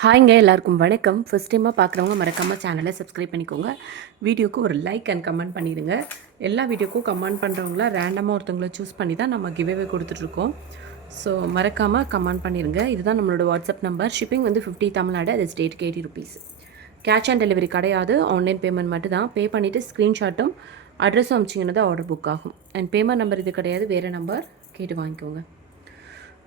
ஹாய்ங்க, எல்லாருக்கும் வணக்கம். ஃபர்ஸ்ட் டைமாக பார்க்குறவங்க மறக்காமல் சேனலை சப்ஸ்கிரைப் பண்ணிக்கோங்க. வீடியோக்கு ஒரு லைக் அண்ட் கமெண்ட் பண்ணிடுங்க. எல்லா வீடியோக்கும் கமெண்ட் பண்ணுறவங்கள ரேண்டமாக ஒருத்தவங்களை சூஸ் பண்ணி தான் நம்ம கிவ்அவே கொடுத்துட்ருக்கோம். ஸோ மறக்காமல் கமெண்ட் பண்ணிடுங்க. இதுதான் நம்மளோட வாட்ஸ்அப் நம்பர். ஷிப்பிங் வந்து 50 தமிழ்நாடு, அது ஸ்டேட்டுக்கு 80 ருபீஸ். கேஷ் ஆன் டெலிவரி கிடையாது, ஆன்லைன் பேமெண்ட் மட்டும் தான். பே பண்ணிவிட்டு ஸ்க்ரீன்ஷாட்டும் அட்ரஸும் அமிச்சிங்கன்னா தான் ஆர்டர் புக் ஆகும். அண்ட் பேமெண்ட் நம்பர் இது கிடையாது, வேறு நம்பர் கேட்டு வாங்கிக்கோங்க.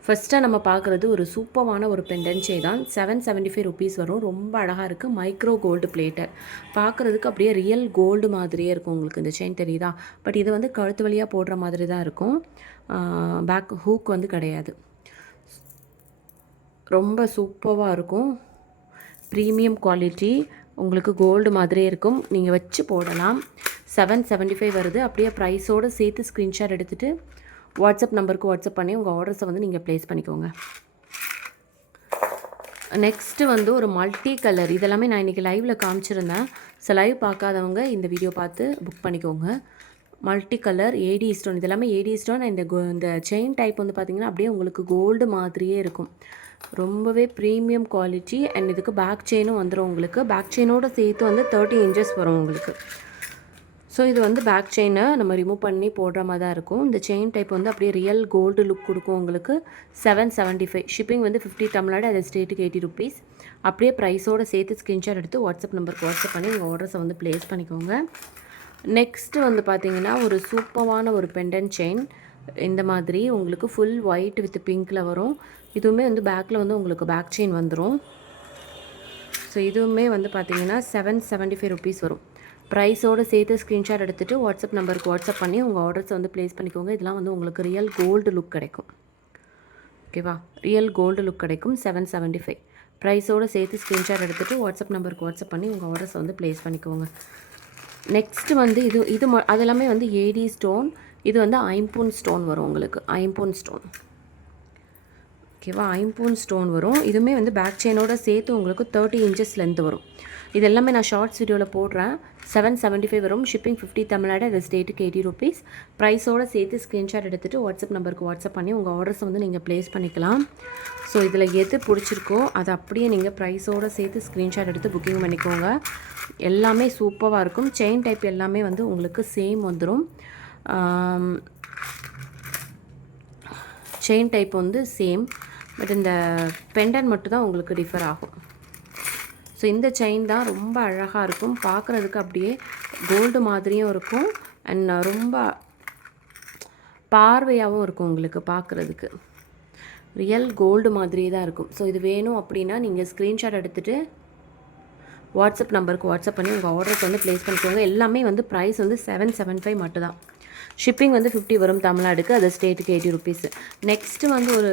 ஃபஸ்ட்டாக நம்ம பார்க்குறது ஒரு சூப்பரான ஒரு பெண்டன்ட் செயின் தான். 775 ருபீஸ் வரும். ரொம்ப அழகாக இருக்குது. Micro gold plated. பார்க்குறதுக்கு அப்படியே ரியல் கோல்டு மாதிரியே இருக்கும். உங்களுக்கு இந்த செயின் தெரியுதா? பட் இது வந்து கழுத்து வழியாக போடுற மாதிரி தான் இருக்கும். பேக் ஹூக் வந்து கிடையாது. ரொம்ப சூப்பராக இருக்கும். Premium quality. உங்களுக்கு கோல்டு மாதிரியே இருக்கும். நீங்கள் வச்சு போடலாம். 775 வருது. அப்படியே ப்ரைஸோடு சேர்த்து ஸ்க்ரீன்ஷாட் எடுத்துகிட்டு வாட்ஸ்அப் நம்பருக்கு வாட்ஸ்அப் பண்ணி உங்கள் ஆர்டர்ஸை வந்து நீங்கள் ப்ளேஸ் பண்ணிக்கோங்க. நெக்ஸ்ட்டு வந்து ஒரு மல்டி கலர். இதெல்லாமே நான் இன்றைக்கி லைவில் காமிச்சிருந்தேன். ஸோ லைவ் பார்க்காதவங்க இந்த வீடியோ பார்த்து புக் பண்ணிக்கோங்க. Multi colour AD stone. இதெல்லாமே ஏடி ஸ்டோன். இந்த செயின் டைப் வந்து பார்த்திங்கன்னா அப்படியே உங்களுக்கு கோல்டு மாதிரியே இருக்கும். ரொம்பவே ப்ரீமியம் குவாலிட்டி. அண்ட் இதுக்கு பேக் செயினும் வந்துடும். உங்களுக்கு பேக் செயினோடு சேர்த்து வந்து 30 இன்ச்சஸ் வரும் உங்களுக்கு. ஸோ இது வந்து பேக் செயினை நம்ம ரிமூவ் பண்ணி போடுற மாதிரி தான் இருக்கும். இந்த செயின் டைப் வந்து அப்படியே ரியல் கோல்டு லுக் கொடுக்கும் உங்களுக்கு. 775. ஷிப்பிங் வந்து 50 தமிழ்நாடு, அது ஸ்டேட்டுக்கு 80 ருபீஸ். அப்படியே ப்ரைஸோடு சேர்த்து ஸ்க்ரீன்ஷாட் எடுத்து வாட்ஸ்அப் நம்பருக்கு வாட்ஸ்அப் பண்ணி உங்கள் ஆர்டர்ஸை வந்து ப்ளேஸ் பண்ணிக்கோங்க. நெக்ஸ்ட்டு வந்து பார்த்திங்கன்னா ஒரு சூப்பரான ஒரு பெண்டன்ட் செயின். இந்த மாதிரி உங்களுக்கு ஃபுல் ஒயிட் வித் பிங்க்கில் வரும். இதுவுமே வந்து பேக்கில் வந்து உங்களுக்கு பேக் செயின் வந்துடும். ஸோ இதுவுமே வந்து பார்த்திங்கன்னா 775 ருபீஸ் வரும். ப்ரைஸோடு சேர்த்து ஸ்க்ரீன்ஷாட் எடுத்துகிட்டு வாட்ஸ்அப் நம்பருக்கு வாட்ஸ்அப் பண்ணி உங்கள் ஆர்டர்ஸை வந்து ப்ளேஸ் பண்ணிக்கோங்க. இதெல்லாம் வந்து உங்களுக்கு ரியல் கோல்டு லுக் கிடைக்கும். ஓகேவா? ரியல் கோல்டு லுக் கிடைக்கும். 775. ப்ரைஸோடு சேர்த்து ஸ்க்ரீன்ஷாட் எடுத்துகிட்டு வாட்ஸ்அப் நம்பருக்கு வாட்ஸ்அப் பண்ணி உங்கள் ஆர்டர்ஸை வந்து ப்ளேஸ் பண்ணிக்கோங்க. நெக்ஸ்ட்டு வந்து இது அதெல்லாமே வந்து ஏடி ஸ்டோன். இது வந்து ஐம்பொன் ஸ்டோன் வரும் உங்களுக்கு. ஐம்பொன் ஸ்டோன். ஓகேவா? ஐம்பொன் ஸ்டோன் வரும். இதுவுமே வந்து பேக் செயினோட சேர்த்து உங்களுக்கு 30 இன்ச்சஸ் லென்த் வரும். இது எல்லாமே நான் ஷார்ட்ஸ் வீடியோவில் போடுறேன். 775 வரும். ஷிப்பிங் 50 தமிழ்நாடு, அது ஸ்டேட்டுக்கு 80 ருபீஸ். ப்ரைஸோடு சேர்த்து ஸ்க்ரீன்ஷாட் எடுத்துகிட்டு வாட்ஸ்அப் நம்பருக்கு வாட்ஸ்அப் பண்ணி உங்கள் ஆர்டர்ஸை வந்து நீங்கள் ப்ளேஸ் பண்ணிக்கலாம். ஸோ இதில் எது பிடிச்சிருக்கோ அதை அப்படியே நீங்கள் ப்ரைஸோடு சேர்த்து ஸ்க்ரீன்ஷாட் எடுத்து புக்கிங் பண்ணிக்கோங்க. எல்லாமே சூப்பராக இருக்கும். செயின் டைப் எல்லாமே வந்து உங்களுக்கு சேம் வந்துடும். செயின் டைப் வந்து சேம். பட் இந்த பெண்டன் மட்டும் தான் உங்களுக்கு டிஃபர் ஆகும். ஸோ இந்த செயின் தான் ரொம்ப அழகாக இருக்கும். பார்க்குறதுக்கு அப்படியே கோல்டு மாதிரியும் இருக்கும். அண்ட் ரொம்ப பார்வையாகவும் இருக்கும் உங்களுக்கு பார்க்குறதுக்கு. ரியல் கோல்டு மாதிரியே தான் இருக்கும். ஸோ இது வேணும் அப்படின்னா நீங்கள் ஸ்க்ரீன்ஷாட் எடுத்துகிட்டு வாட்ஸ்அப் நம்பருக்கு வாட்ஸ்அப் பண்ணி உங்கள் ஆர்டருக்கு வந்து ப்ளேஸ் பண்ணிக்கோங்க. எல்லாமே வந்து ப்ரைஸ் வந்து 775 மட்டும் தான். ஷிப்பிங் வந்து 50 வரும் தமிழ்நாடுக்கு, அது ஸ்டேட்டுக்கு 80 ருபீஸு. நெக்ஸ்ட்டு வந்து ஒரு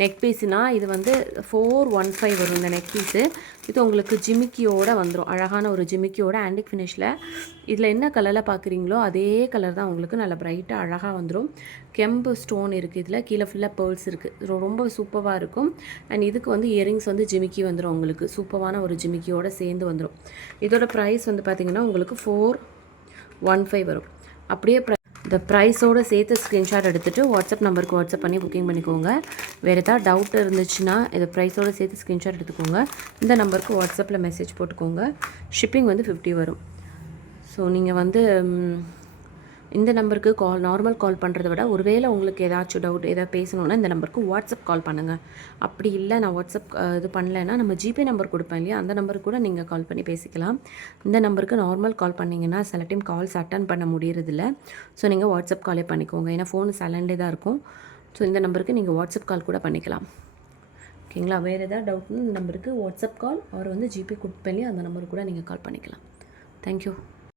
நெக் பீஸுனால் இது வந்து 415 வரும் இந்த நெக் பீஸு. இது உங்களுக்கு ஜிமிக்கியோடு வந்துடும். அழகான ஒரு ஜிமிக்கியோட ஆன்டிக் ஃபினிஷில். இதில் என்ன கலரில் பார்க்குறீங்களோ அதே கலர் தான் உங்களுக்கு. நல்லா ப்ரைட்டாக அழகாக வந்துடும். கெம்பு ஸ்டோன் இருக்குது. இதில் கீழே ஃபுல்லாக பேர்ல்ஸ் இருக்குது. ரொம்ப சூப்பராக இருக்கும். அண்ட் இதுக்கு வந்து இயரிங்ஸ் வந்து ஜிமிக்கி வந்துடும் உங்களுக்கு. சூப்பரான ஒரு ஜிமிக்கியோடு சேர்ந்து வந்துடும். இதோட ப்ரைஸ் வந்து பார்த்திங்கன்னா உங்களுக்கு 415 வரும். அப்படியே இந்த ப்ரைஸோடு சேர்த்து ஸ்க்ரீன்ஷாட் எடுத்துகிட்டு வாட்ஸ்அப் நம்பருக்கு வாட்ஸ்அப் பண்ணி புக்கிங் பண்ணிக்கோங்க. வேறு ஏதாவது டவுட் இருந்துச்சுன்னா இதை ப்ரைஸோடு சேர்த்து ஸ்க்ரீன்ஷாட் எடுத்துக்கோங்க. இந்த நம்பருக்கு வாட்ஸ்அப்பில் மெசேஜ் போட்டுக்கோங்க. ஷிப்பிங் வந்து 50 வரும். ஸோ நீங்கள் வந்து இந்த நம்பருக்கு நார்மல் கால் பண்ணுறத விட ஒருவேளை உங்களுக்கு ஏதாச்சும் டவுட் ஏதாவது பேசணுன்னா இந்த நம்பருக்கு வாட்ஸ்அப் கால் பண்ணுங்கள். அப்படி இல்லை நான் வாட்ஸ்அப் இது பண்ணலைன்னா நம்ம ஜிபே நம்பர் கொடுப்பேன் இல்லையா, அந்த நம்பருக்கு கூட நீங்கள் கால் பண்ணி பேசிக்கலாம். இந்த நம்பருக்கு நார்மல் கால் பண்ணிங்கன்னா சில டைம் கால்ஸ் அட்டன் பண்ண முடியறதில்ல. ஸோ நீங்கள் வாட்ஸ்அப் காலே பண்ணிக்கோங்க. ஏன்னா ஃபோன் சைலண்டே தான் இருக்கும். ஸோ இந்த நம்பருக்கு நீங்கள் வாட்ஸ்அப் கால் கூட பண்ணிக்கலாம். ஓகேங்களா? வேறு ஏதாவது டவுட்னு இந்த நம்பருக்கு வாட்ஸ்அப் கால் அவர் வந்து ஜிபே கொடுப்பேன் இல்லையா, அந்த நம்பருக்கு கூட நீங்கள் கால் பண்ணிக்கலாம். தேங்க்யூ.